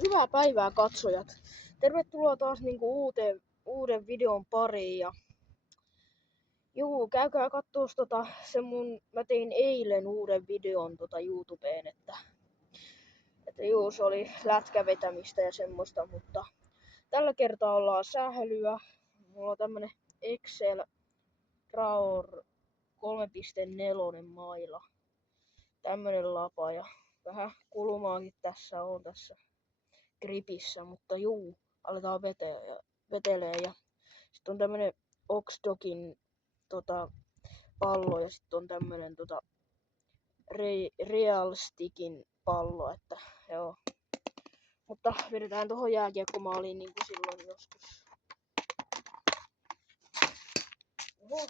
Hyvää päivää katsojat. Tervetuloa taas uuden videon pariin. Ja käykää kattoo mä tein eilen uuden videon YouTubeen, että se oli lätkävetämistä ja semmoista, mutta tällä kertaa ollaan sählyä. Mulla on tämmönen Excel Raor 3.4 maila. Tämmönen lapa ja vähän kulumaakin tässä on tässä gripissä, mutta aletaan vetelee ja sitten on tämmönen Oxdogin pallo ja sitten on tämmönen Realstickin pallo, että joo. Mutta vedetään tohon jääkiekkomaaliin niinku silloin joskus. Oho.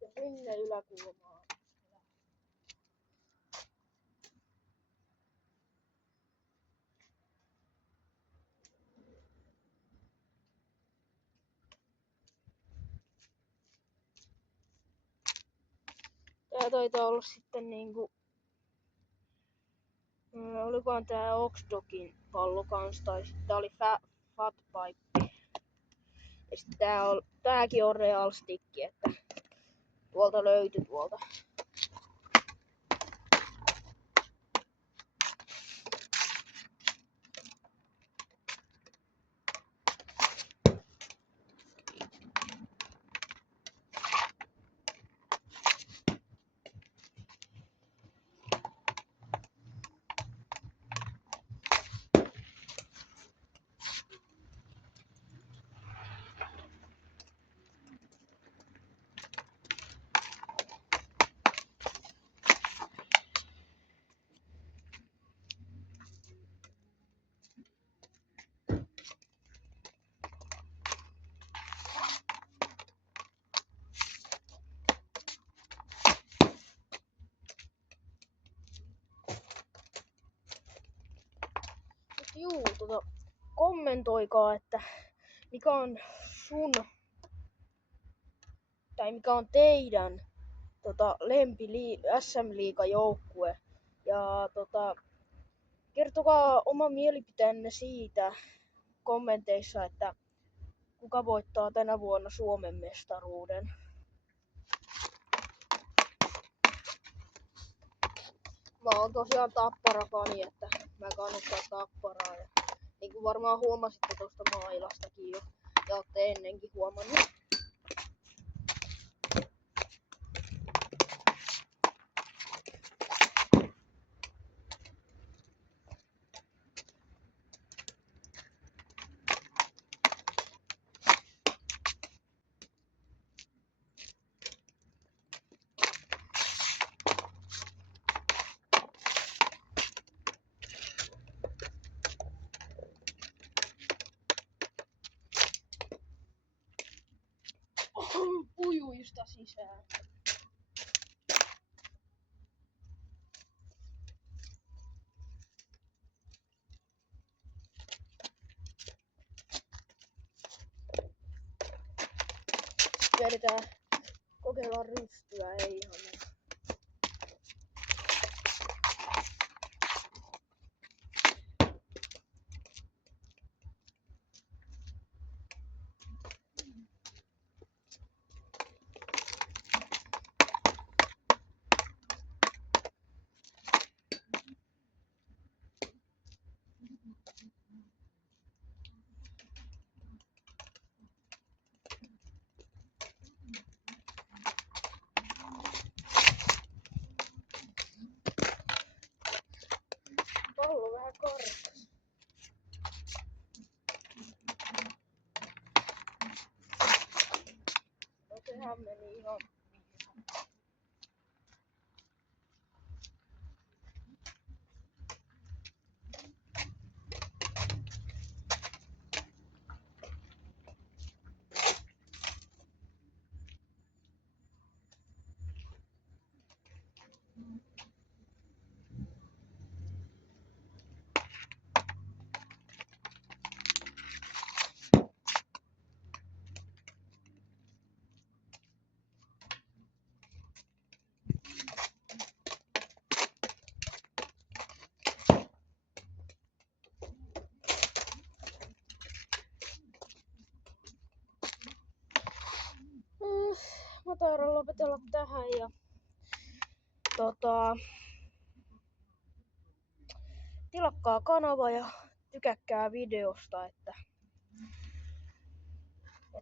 Ja sinne yläkulmaan. Tää taitaa olla sitten olikohan tää Oxdogin pallo kans, tai sitten tää oli Fat Pipe. Ja sitten tääkin on Realstick, että tuolta löytyi tuolta. Kommentoikaa, että mikä on mikä on teidän lempi SM-liigan joukkue. Ja kertokaa oma mielipiteenne siitä kommenteissa, että kuka voittaa tänä vuonna Suomen mestaruuden. Mä oon tosiaan Tappara-fani, että mä kannustan Tapparaa. Ja niin kuin varmaan huomasitte tosta mailastakin jo, ja ootte ennenkin huomannut. Pujuista sisään. Vedetään, kokeillaan rystyä, ei ihan. Pallo vähän karkas. No sehän meni ihan. mä taidan lopetella tähän ja tilakkaa kanava ja tykäkkää videosta, että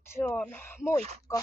se on moikka!